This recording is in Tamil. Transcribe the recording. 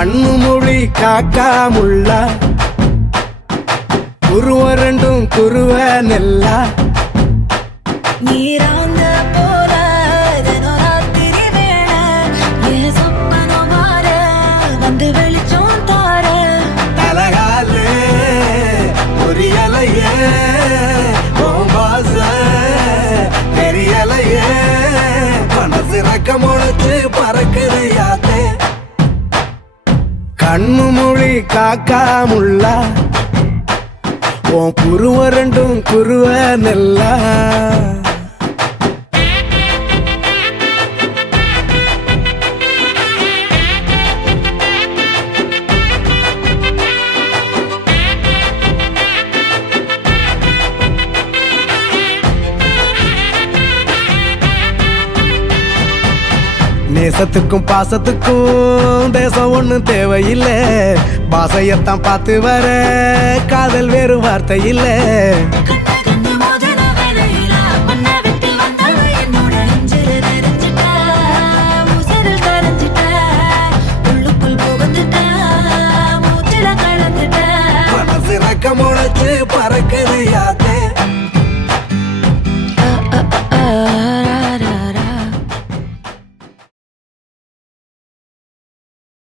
கண்ணு மொழி காக்காமுள்ள குருவ ரெண்டும் குருவ நெல்லா நீராங்க போல ராத்திரி வேள என் சொப்பனம் மாற வந்து வெளிச்சம் தார அழகாலே புரியலையே பாச தெரியலையே மனசு ரக்க முளைச்சு பறக்குதையாத்தே கண்ணு மொழி காக்காமுள்ள உன் குருவ ரெண்டும் குருவ நெல்லா நேசத்துக்கும் பாசத்துக்கும் தேசம் ஒண்ணும் தேவையில்லை பாசையத்தான் பார்த்து வர காதல் வேறு வார்த்தை இல்லை கண்ணு மோதின வேளையில மண்ணை விட்டு வந்தால என்னோட நெஞ்சில நிறைஞ்சிட்ட உசிரில் கரைஞ்சிட்ட உள்ளுக்குள் புகுந்துட்ட மூச்சில கலந்துட்ட மனசு ரக்க முளைச்சு பறக்குதையாத்தே